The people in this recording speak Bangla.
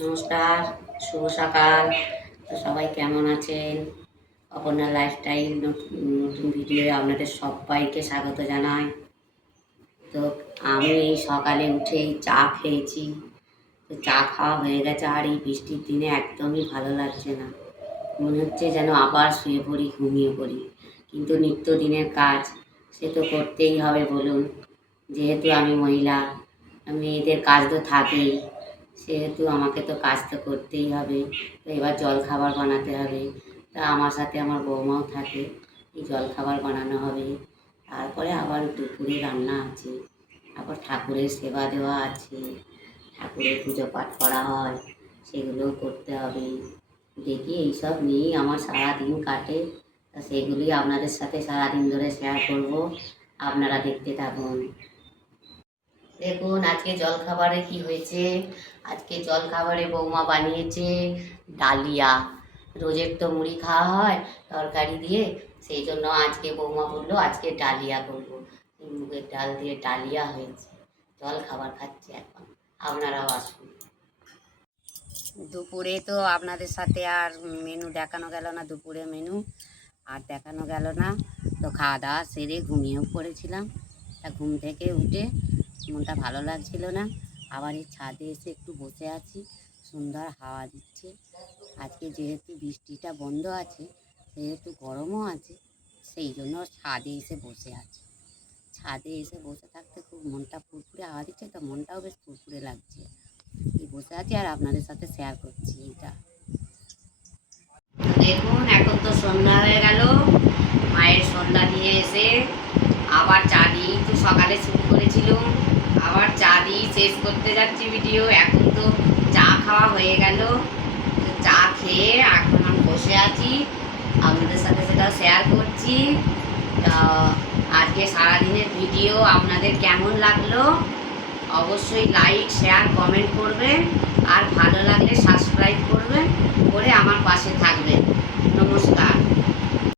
নমস্কার, শুভ সকাল। তো সবাই কেমন আছেন? অপর্ণা লাইফস্টাইল নতুন নতুন ভিডিওয়ে আপনাদের সবাইকে স্বাগত জানাই। তো আমি এই সকালে উঠেই চা খেয়েছি। তো চা খাওয়া হয়ে গেছে, আর এই বৃষ্টির দিনে একদমই ভালো লাগছে না। মনে হচ্ছে যেন আবার শুয়ে পড়ি, ঘুমিয়ে পড়ি। কিন্তু নিত্যদিনের কাজ সে তো করতেই হবে বলুন। যেহেতু আমি মহিলা, মেয়েদের কাজ তো থাকেই, সেহেতু আমাকে তো কাজ তো করতেই হবে। তো এবার জলখাবার বানাতে হবে। তা আমার সাথে আমার বৌমাও থাকে, এই জলখাবার বানানো হবে। তারপরে আবার দুপুরে রান্না আছে, আবার ঠাকুরের সেবা দেওয়া আছে, ঠাকুরের পুজো পাঠ করা হয়, সেগুলোও করতে হবে। দেখি এইসব নিয়েই আমার সারাদিন কাটে। তা সেগুলি আপনাদের সাথে সারাদিন ধরে শেয়ার করব, আপনারা দেখতে থাকুন। দেখুন আজকে জলখাবারে কি হয়েছে। আজকে জলখাবারে বৌমা বানিয়েছে ডালিয়া। রোজের তো মুড়ি খাওয়া হয় তরকারি দিয়ে, সেই জন্য আজকে বৌমা বললো আজকে ডালিয়া করবো। মুগের ডাল দিয়ে ডালিয়া হয়েছে। জলখাবার খাচ্ছে এখন, আপনারাও আসুন। দুপুরে তো আপনাদের সাথে আর মেনু দেখানো গেল না, দুপুরে মেনু আর দেখানো গেল না। তো খাওয়া দাওয়া সেরে ঘুমিয়েও পড়েছিলাম। তা ঘুম থেকে উঠে মনটা ভালো লাগছিল না, আবার এই ছাদে এসে একটু বসে আছি। সুন্দর হাওয়া দিচ্ছে। আজকে যেহেতু বৃষ্টিটা বন্ধ আছে, সেহেতু গরমও আছে, সেই জন্য ছাদে এসে বসে আছি। ছাদে এসে বসে থাকতে খুব মনটা ফুরফুরে, হাওয়া দিচ্ছে তো মনটাও বেশ ফুরফুরে লাগছে। এই বসে আছি আর আপনাদের সাথে শেয়ার করছি এটা। দেখুন এখন তো সন্ধ্যা হয়ে গেল। মায়ের সন্ধ্যা দিয়ে এসে আবার চা দিয়েই তো সকালে শুরু করেছিলাম, আবার চা দিয়ে শেষ করতে যাচ্ছি ভিডিও। এখন তো চা খাওয়া হয়ে গেল। চা খেয়ে এখন আমি বসে আছি, আপনাদের সাথে সেটাও শেয়ার করছি। তা আজকে সারাদিনের ভিডিও আপনাদের কেমন লাগলো অবশ্যই লাইক শেয়ার কমেন্ট করবেন। আর ভালো